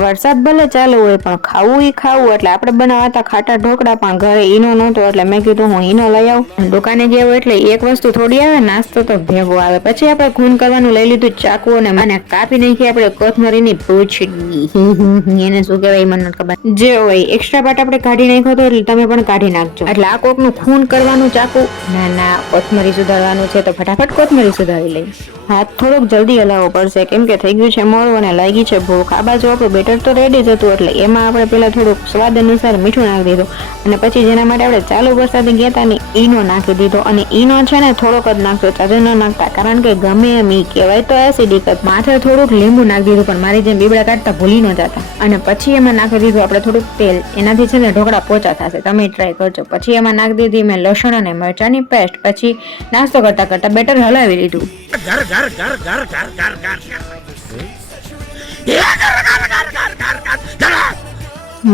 વરસાદ ભલે ચાલુ હોય પણ ખાવું ઈ ખાવું એટલે આપણે બનાવતા ખાટા ઢોકળા પણ ઘરે ઈનો નહોતો એટલે મેં કીધું હું ઈનો લઈ આવું. દુકાને ગયા હોય એટલે એક વસ્તુ થોડી આવે, નાસ્તો તો ભેગો આવે. પછી આપણે ખૂન કરવાનું લઈ લીધું ચાકુ અને કાપી નાખી આપણે કોથમરીની પૂંછડી. એને શું કહેવાય મને નથી ખબર. જે હોય એક્સ્ટ્રા પાર્ટ આપણે કાઢી નાખ્યો હતો એટલે તમે પણ કાઢી નાખજો. એટલે આ કોકનું ખૂન કરવાનું ચાકુ. ના કોથમરી સુધારવાનું છે તો ફટાફટ કોથમરી સુધારી લઈ. હાથ થોડોક જલ્દી હલાવવો પડશે કેમ કે થઈ ગયું છે મોડું અને લાગી છે ભૂખ. આ બાજુ આપણું બેટર તો રેડી જ હતું એટલે એમાં આપણે પેલા થોડુંક સ્વાદ અનુસાર મીઠું નાખી દીધું અને પછી જેના માટે આપણે ચાલુ વરસાદે ગયા હતા ને ઈનો નાખી દીધો. અને ઈનો છે ને થોડોક જ નાખતો, ચાદર ન નાખતા કારણ કે ગમે એમ ઈ કહેવાય તો એસિડિક. માથે થોડુંક લીંબુ નાખી દીધું પણ મારી જેમ બીબડા કાઢતા ભૂલી ન જતા. અને પછી એમાં નાખી દીધું આપણે થોડુંક તેલ. એનાથી છે ને ઢોકળા પોચા થશે, તમે ટ્રાય કરજો. પછી એમાં નાખી દીધી મેં લસણ અને મરચાની પેસ્ટ. પછી નાસ્તો કરતા કરતા બેટર હલાવી દીધું.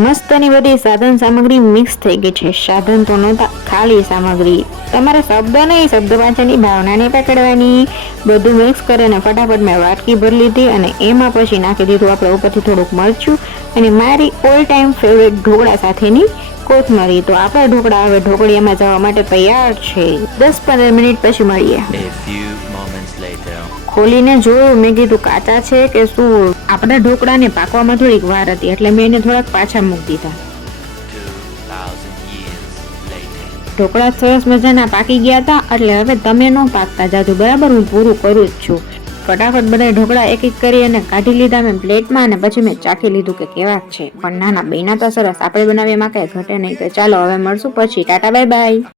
મસ્તની બધી સાધન સામગ્રી મિક્સ થઈ ગઈ છે. સાધન તો નહોતા, ખાલી સામગ્રી. તમારે શબ્દ નહીં, શબ્દ વાંચવાની ભાવનાને પકડવાની. બધું મિક્સ કરીને ફટાફટ મેં વાટકી ભરી લીધી અને એમાં પછી નાખી દીધું આપણે ઉપરથી થોડુંક મરચું અને મારી ઓલ ટાઈમ ફેવરેટ ઢોકળા સાથેની કોથમરી. તો આપણા ઢોકળા હવે ઢોકળીયામાં જવા માટે તૈયાર છે. 10-15 મિનિટ પછી મળીએ. ખોલીને જોયું, મેં કીધું કાચા છે કે શું. આપણા ઢોકળાને પાકવામાં થોડીક વાર હતી એટલે મેં એને થોડાક પાછા મૂકી દીધા. ઢોકળા સરસ મજાના પાકી ગયા હતા એટલે હવે તમે ન પાકતા જાજો, બરાબર? હું પૂરું કરું જ છું. ફટાફટ બધા ઢોકળા એક એક કરી અને કાઢી લીધા મેં પ્લેટમાં અને પછી મેં ચાખી લીધું કે કેવા છે. પણ ના બન્યા તો સરસ. આપણે બનાવીએ એમાં કઈ ઘટે નહીં. તો ચાલો હવે મળશું પછી. Tata bye bye.